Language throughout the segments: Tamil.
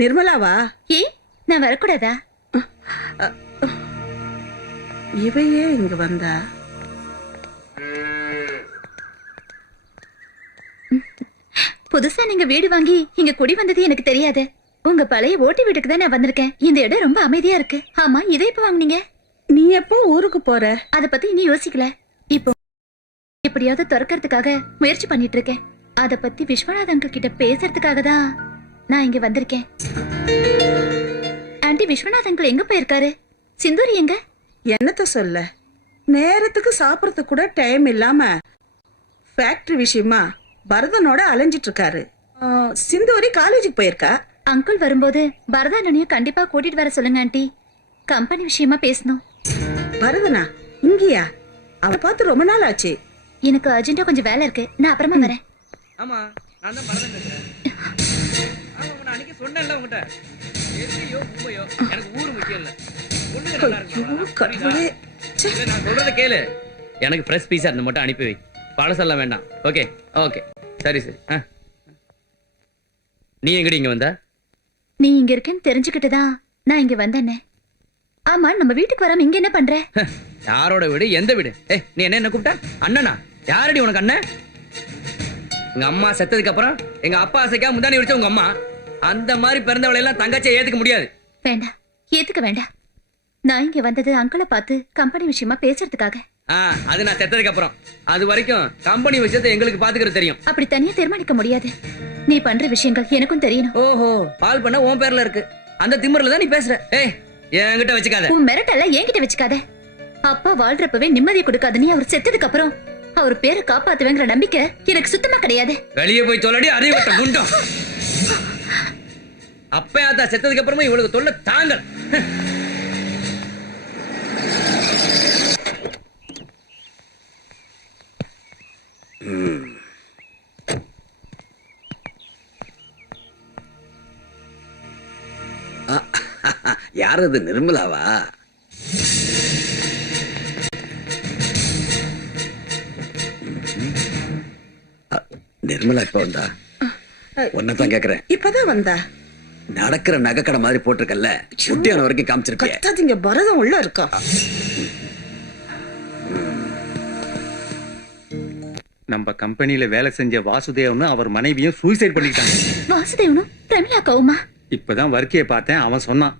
நிர்மலாவா? ஏ நான் வரக்கூடாதா? இவையே இங்க வந்தா. புதுசா நீங்க வீடு வாங்கி இங்க குடி வந்தது எனக்கு தெரியாது. உங்க பழைய ஓட்டு வீட்டுக்கு தான் நான் வந்திருக்கேன். இந்த இடம் ரொம்ப அமைதியா இருக்கு. ஆமா இதை எப்ப வாங்குனீங்க? நீ எப்போ ஊருக்கு போற? அத பத்தி இனி யோசிக்கல. இப்போ எப்படியாவது திறக்கறதுக்காக முயற்சி பண்ணிட்டு இருக்கேன். அத பத்தி விஸ்வநாத் அங்கிள் கிட்ட பேசுறதுக்காக தான் நான் இங்க வந்திருக்கேன். ஆண்டி விஸ்வநாத் அங்கிள் எங்க போயிருக்காரு? சிந்தூரி எங்க? என்னத்த சொல்ல? நேரத்துக்கு சாப்பிடறதுக்கு கூட டைம் இல்லாம ஃபேக்டரி விஷயமா பரதனோட அலைஞ்சிட்டு இருக்காரு. ஆ, சிந்துவரி காலேஜுக்கு போயிருக்கா? அங்கிள் வரும்போது பரதானனையும் கண்டிப்பா கூட்டிட்டு வர சொல்லுங்க ஆண்டி. கம்பெனி விஷயமா பேசணும். பரதனா இங்கேயா? அவ பார்த்து ரொம்ப நாள் ஆச்சு. எனக்கு அர்ஜென்ட்டா கொஞ்சம் வேலை இருக்கு. நான் அப்புறமா வரேன். ஆமா நான் தான் பரதன் பேசுறேன். அன்னைக்கு சொன்னேன்ல உங்ககிட்ட எஸ்ஐயோ மும்பையோ எனக்கு ஊரு முக்கியம் இல்ல. பொண்ணுங்க நல்லா. இல்ல நான் சொல்றத கேளு. எனக்கு ஃப்ரெஷ் பீஸா இருந்து மட்டும் அனுப்பி வை. பழசெல்லாம் வேண்டாம். ஓகே ஓகே சரி சரி. நீ எங்கடி இங்க வந்த? நீ இங்க இருக்கேன்னு தெரிஞ்சுக்கிட்டு தான் நான் இங்க வந்தேனே. ஆமா நம்ம வீட்டுக்கு வராம இங்க என்ன பண்ற? யாரோட வீடு? எந்த வீடு? ஏய் நீ என்ன என்ன கூப்பிட்ட? அண்ணனா? யாரடி உனக்கு அண்ணன்? எங்க அம்மா செத்ததுக்கு அப்புறம் எங்க அப்பா ஆசைக்கா முந்தானி விரிச்ச உங்க அம்மா. அந்த மாதிரி பிறந்தவளை எல்லாம் தங்கச்சியை ஏத்துக்க முடியாது. வேண்டாம் ஏத்துக்க வேண்டாம் நான் இங்க வந்தது அங்கிளை பார்த்து கம்பெனி விஷயமா பேசுறதுக்காக. அது நான் செத்ததுக்கு அப்புறம். அது வரைக்கும் கம்பெனி விஷயத்தை எங்களுக்கு பாத்துக்கிறது தெரியும். அப்படி தனியா தீர்மானிக்க முடியாது. நீ பண்ற விஷயங்கள் எனக்கும் தெரியணும். ஓஹோ பால் பண்ண உன் பேர்ல இருக்கு. அந்த திமிர்ல தான் நீ பேசுற. ஏய் என்கிட்ட வச்சுக்காத. உன் மிரட்டல்ல என்கிட்ட வச்சுக்காத. அப்பா வாழ்றப்பவே நிம்மதி கொடுக்காத. நீ அவர் செத்ததுக்கு அப்புறம் அவர் பேரை காப்பாத்துவேங்கிற நம்பிக்கை எனக்கு சுத்தமா கிடையாது. வெளியே போய் சொல்லடி அறிவட்ட குண்டம். அப்பயாத்தா செத்ததுக்கு அப்புறமா இவளுக்கு தொல்லை தாங்கள் யார் அது? நிர்மலாவா? நிர்மலா இப்ப வந்தா? தான் கேக்குறேன். இப்பதான் வந்தா? நடக்கிற நகைக்கடை மாதிரி போட்டிருக்கல்ல? சுட்டியான வரைக்கும் காமிச்சிருக்கேன் கத்தாதீங்க பரதம் உள்ள இருக்கா? நம்ம கம்பெனில வேலை செஞ்ச வாசுதேவனும் அவர் மனைவியும் சூசைட் பண்ணிக்கிட்டாங்க. வாசுதேவனும் பிரமிளா கவுமா இப்பதான் வர்க்கியை பார்த்தேன் அவன் சொன்னான்.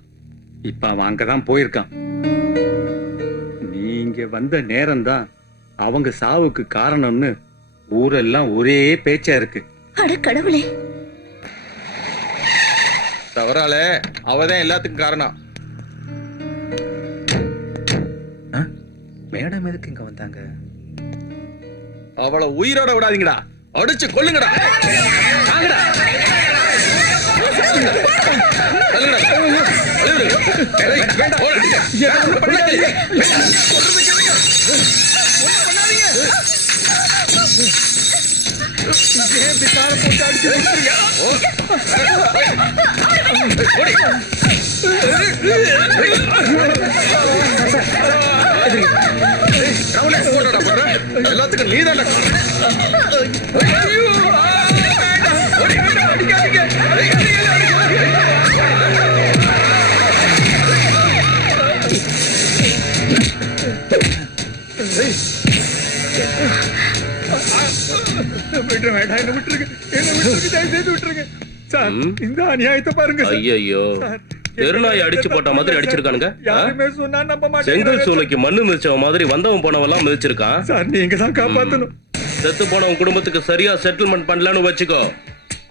இப்ப அவன் அங்கதான் போயிருக்கான். நீங்க வந்த நேரம்தான் அவங்க சாவுக்கு காரணம்னு ஊரெல்லாம் ஒரே பேச்சா இருக்கு. அட கடவுளே. தவறால அவதான் எல்லாத்துக்கும் காரணம். மேடம் எதுக்கு இங்க வந்தாங்க? அவளை உயிரோட விடாதீங்கடா. அடிச்சு காலை போட்டு அடிச்சு எல்லாத்துக்கும் நீதான்டா காரணம். ஐயோ, ஆ, வேண்டாம். ஓடி, வேண்டாம், அடிக்காதீங்க. அடிக்காதீங்க, அடிக்காதீங்க. விட்டுருங்க, வேண்டாம், என்னை விட்டுருங்க. என்னை விட்டுருங்க, தயவு செய்து விட்டுருங்க. சார், இந்த அநியாயத்தை பாருங்க. ஐயோ தெருநாய் அடிச்சு போட்ட மாதிரி அடிச்சிருக்கானுங்க? ஆ? யாருமே சொன்னா நம்ப செங்கல். சூளைக்கு மண்ணு மிதிச்சவன் மாதிரி வந்தவன் போனவன் எல்லாம் மிதிச்சிருக்கான். சார் நீங்க தான் காப்பாத்தணும். செத்து போனவன் குடும்பத்துக்கு சரியா செட்டில்மெண்ட் பண்ணலன்னு வச்சுக்கோ.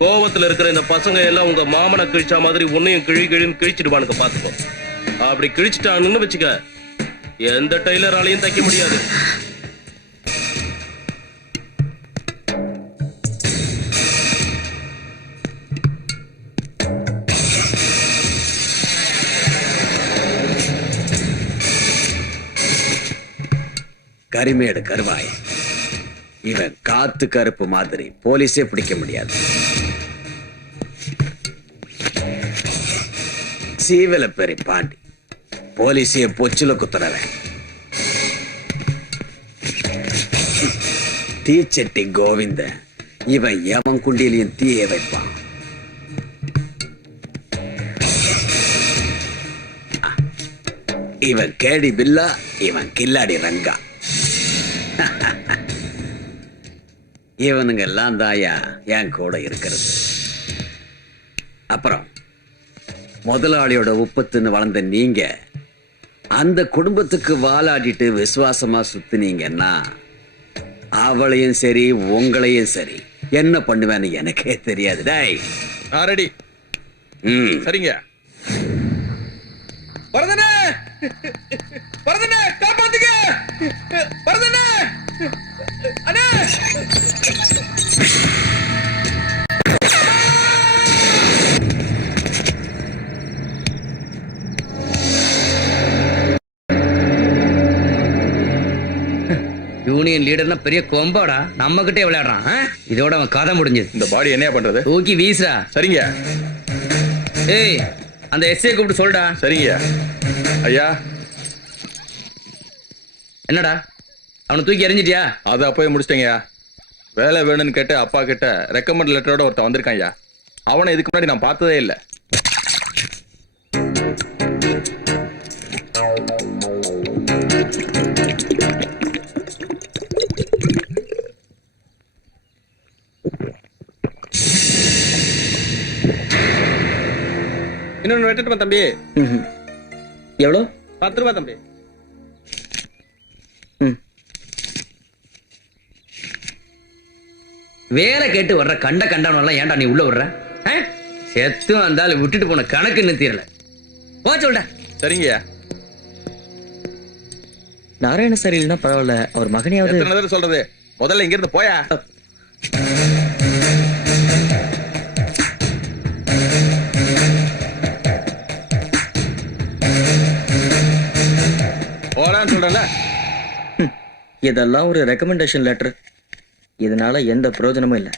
கோவத்துல இருக்கிற இந்த பசங்க எல்லாம் உங்க மாமனை கிழிச்சா மாதிரி உன்னையும் கிழி கிழின்னு கிழிச்சிடுவானுங்க பாத்துக்கோ. அப்படி கிழிச்சிட்டானுன்னு வச்சுக்க எந்த டெய்லராலையும் தைக்க முடியாது. கரிமேடு கருவாய். இவன் காத்து கருப்பு மாதிரி. போலீஸே பிடிக்க முடியாது. சீவல பெரி பாண்டி. போலீஸைய பொச்சில குத்துறவன். தீச்சட்டி கோவிந்த இவன் எவன் குண்டிலையும் தீயை வைப்பான். இவன் கேடி பில்லா இவன் கில்லாடி ரங்கா. இவனுங்க எல்லாம் தாயா என் கூட இருக்கிறது. அப்புறம் முதலாளியோட உப்பத்துன்னு வளர்ந்த நீங்க அந்த குடும்பத்துக்கு வாலாடிட்டு விசுவாசமா சுத்துனீங்கன்னா அவளையும் சரி உங்களையும் சரி என்ன பண்ணுவேன்னு எனக்கே தெரியாது. டேய்! நான் ரெடி ம். சரிங்க. வரதனே வரதனே காப்பாத்துங்க! வரதனே அண்ணே! யூனியன் லீடர்னா பெரிய கொம்பாடா. நம்ம கிட்டே விளையாடுறான்? இதோட அவன் கதை முடிஞ்சது. இந்த பாடி என்னையா பண்றது? தூக்கி வீசுடா. சரிங்க. ஏய் அந்த எஸ்ஐ கூப்பிட்டு சொல்டா. சரிங்க. ஐயா. என்னடா? அவனை தூக்கி எறிஞ்சிட்டியா? அது அப்பவே முடிச்சிட்டேங்கய்யா. வேலை வேணும்னு கேட்டு அப்பா கிட்ட ரெக்கமெண்ட் லெட்டரோட ஒருத்தன் வந்திருக்கான் ஐயா. அவனை இதுக்கு முன்னாடி நான் பார்த்ததே இல்லை. இன்னொன்று வெட்டுமா தம்பி? எவ்வளோ? பத்து ரூபா தம்பி. வேலை கேட்டு வர்ற கண்ட கண்டவனெல்லாம் ஏன்டா நீ உள்ள விடுற? ஆ? செத்தும் வந்தாலும் விட்டுட்டு போன கணக்கு தீரல. போ சொல்டா சரிங்கய்யா. நாராயணசாரி இல்லைன்னா பரவாயில்ல அவர் மகனையாவது சொல்றது? முதல்ல இங்க இருந்து போயா? போடான்னு சொல்றேன்ல. இதெல்லாம் ஒரு ரெக்கமெண்டேஷன் லெட்டர் இதனால எந்த பிரயோஜனமும் இல்லை.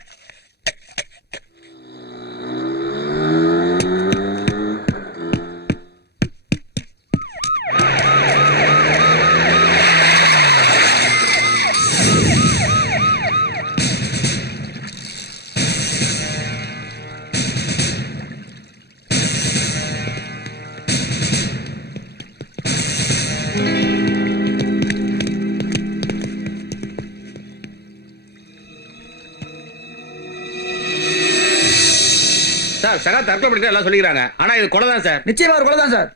சார் சகா தற்கொலை எல்லாம் சொல்லிக்கிறாங்க. ஆனா இது கொலை தான் சார். நிச்சயமா ஒரு கொலை தான் சார்.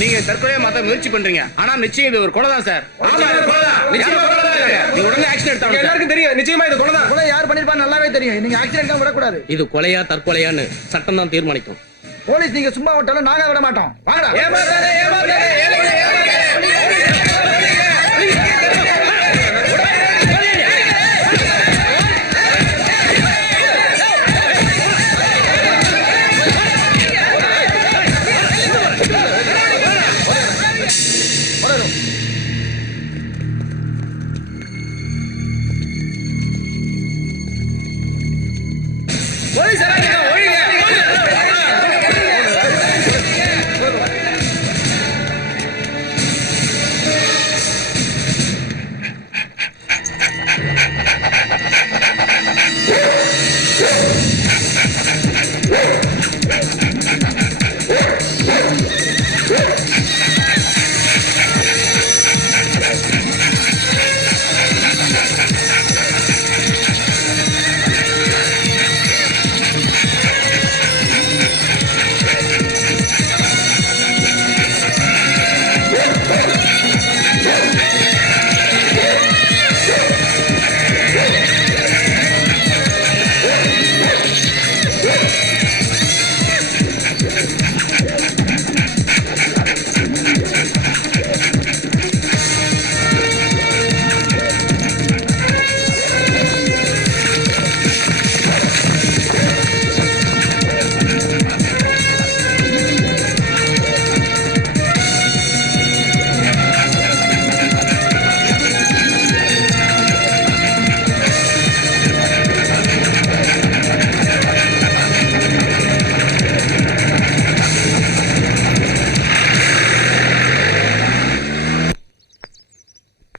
நீங்க தற்கொலையை மாத்த முயற்சி பண்றீங்க. ஆனா நிச்சயம் இது ஒரு கொலை தான் சார். ஆமா இது கொலை தான். நிச்சயம் கொலை தான் இது. நீங்க உடனே ஆக்ஷன் எடுத்தாங்க எல்லாருக்கும் தெரியும். நிச்சயமா இது கொலை தான். கொலை யார் பண்ணிருப்பா? நல்லாவே தெரியும். நீங்க ஆக்சிடென்ட் தான் விடக்கூடாது. இது கொலையா தற்கொலையான்னு சட்டம் தான் தீர்மானிக்கும். போலீஸ் நீங்க சும்மா விட்டாலும் நாங்க விட மாட்டோம். வாங்கடா. Yeah.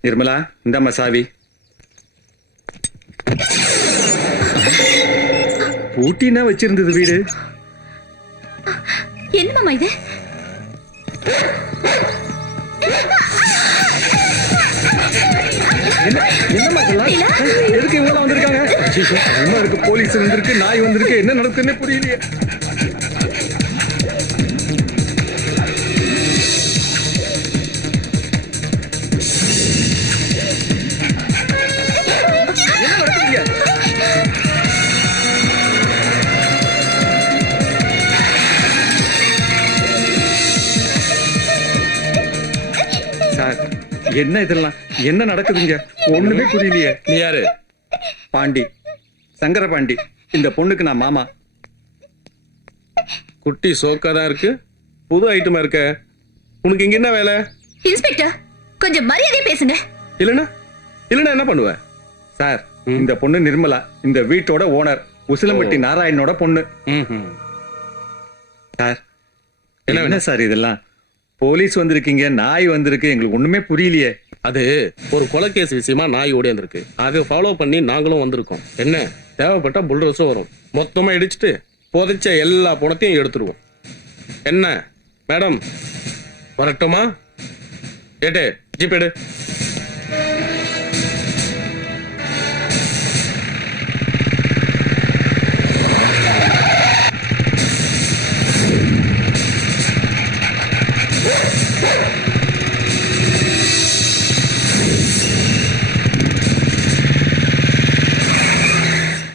நிர்மலா இந்தம்மா சாவி. பூட்டினா வச்சிருந்தது வீடு? என்னம்மா இது எதுக்கு இவங்க வந்திருக்காங்க? இருக்கு போலீஸ் வந்திருக்கு நாய் வந்திருக்கு என்ன நடக்குன்னு புரியலையே. என்ன இதெல்லாம்? என்ன நடக்குதுங்க? ஒண்ணுமே புரியலையே. நீ யாரு? பாண்டி. சங்கர பாண்டி. இந்த பொண்ணுக்கு நான் மாமா. குட்டி சோக்கா தான் இருக்கு. புது ஐட்டமா இருக்க. உனக்கு இங்க என்ன வேலை? இன்ஸ்பெக்டர் கொஞ்சம் மரியாதையா பேசுங்க. இல்லனா இல்லனா என்ன பண்ணுவ? சார் இந்த பொண்ணு நிர்மலா. இந்த வீட்டோட ஓனர். உசிலம்பட்டி நாராயணனோட பொண்ணு. சார் என்ன என்ன சார் இதெல்லாம்? போலீஸ் வந்திருக்கீங்க நாய் வந்திருக்கு எங்களுக்கு ஒண்ணுமே புரியலையே. அது ஒரு கொலைகேஸ் விஷயமா நாய் ஓடியாந்துருக்கு அதை ஃபாலோ பண்ணி நாங்களும் வந்திருக்கோம். என்ன? தேவைப்பட்ட புல்டோஸும் வரும். மொத்தமா இடிச்சிட்டு புதைச்ச எல்லா பணத்தையும் எடுத்துருவோம். என்ன? மேடம் வரட்டுமா? ஏட்டே ஜிபேடு